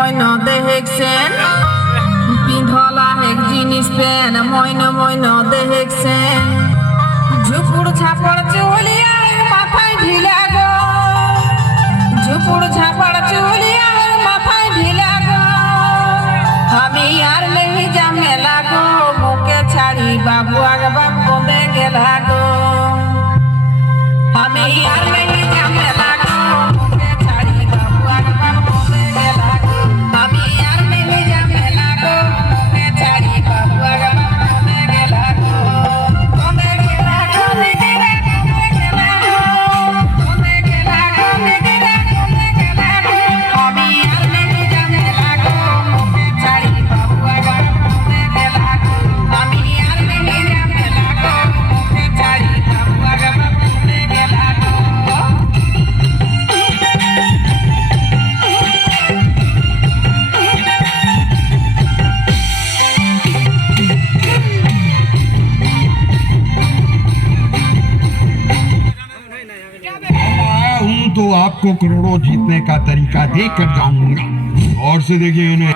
মইন দেখছেন পিন্ধলা এক জিনিস পেন মইন দেখছেন ঝুপুড় ঝাপড় চুলিয়া মাথায় ঢিলা গো ঝুপুড় ঝাপড় চুলিয়া মাথায় ঢিলা গো আমি আর নেই জামেলা গো মুখে ছাড়ি বাবু আগ বাপ কোদে গেলা গো আমি আর নেই জামেলা গো মুখে ছাড়ি বাবু আগ বাপ কোদে গেলা গো আমি আর নেই জামেলা গো মুখে ছাড়ি বাবু আগ বাপ কোদে গেলা গো কোদে গেলা গো দিদিরা কোদে গেলা গো কোদে গেলা গো দিদিরা কোদে গেলা গো আমি আর নেই জামেলা গো মুখে ছাড়ি বাবু আগ বাপ কোদে গেলা গো আমি আর নেই জামেলা গো মুখে ছাড়ি বাবু আগ বাপ কোদে গেলা গো तो आपको करोड़ों जीतने का तरीका देकर जाऊंगा और से देखिए उन्हें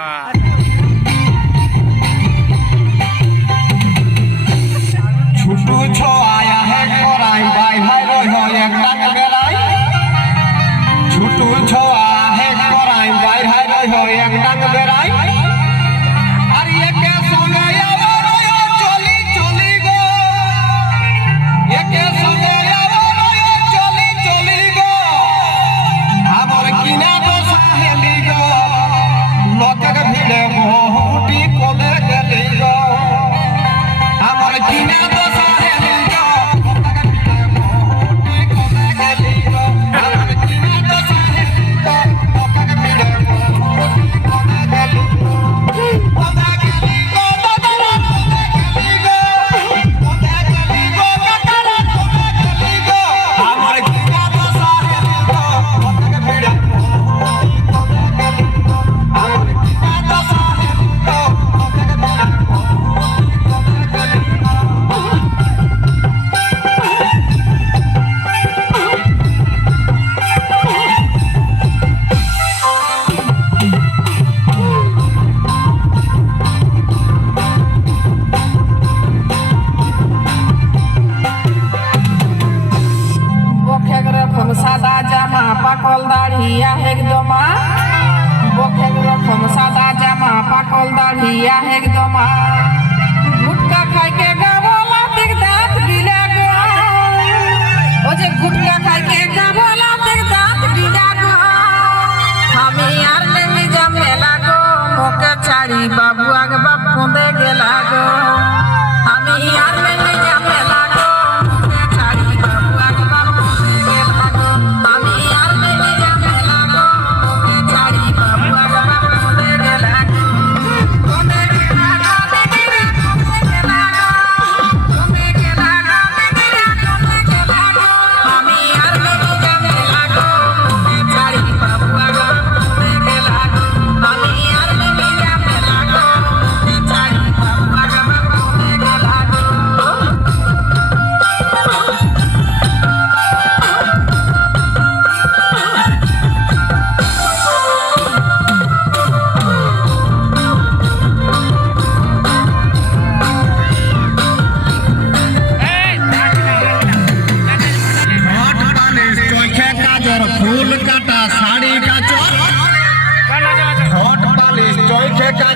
छुटू छो आया है कोराई भाई भाई रोई हो एक रंग बेराई छुटू छो आया है कोराई भाई भाई रोई हो एक रंग बेराई और ये के संगे रोयो चली चली गो ये के संगे সাদা জামা পাকল দাড়িয়া একদমা বকের রকম সাদা জামা পাকল দাড়িয়া একদমা গুটকা খাইকে গাবলা দেখ দাঁত গিলা গো ও যে গুটকা খাইকে গাবলা দেখ দাঁত গিলা গো আমি আর নেই জামেলা গো মুখে ছাড়ি বাবু আগ বাপ কোদে গেলা গো আমি আর নেই জামেলা গো মুখে ছাড়ি বাবু আগ বাপ কোদে গেলা গো আমি আর নেই জামেলা গো মুখে ছাড়ি বাবু আগ বাপ কোদে গেলা গো কোদে গেলা গো দিদিরা কোদে গেলা গো কোদে গেলা গো দিদিরা কোদে গেলা গো আমি আর নেই জামেলা গো মুখে ছাড়ি বাবু আগ বাপ কোদে গেলা গো আমি আর নেই জামেলা গো মুখে ছাড়ি বাবু আগ বাপ কোদে গেলা গো फूल काटा साड़ी का चोर होट पालिश चोखे का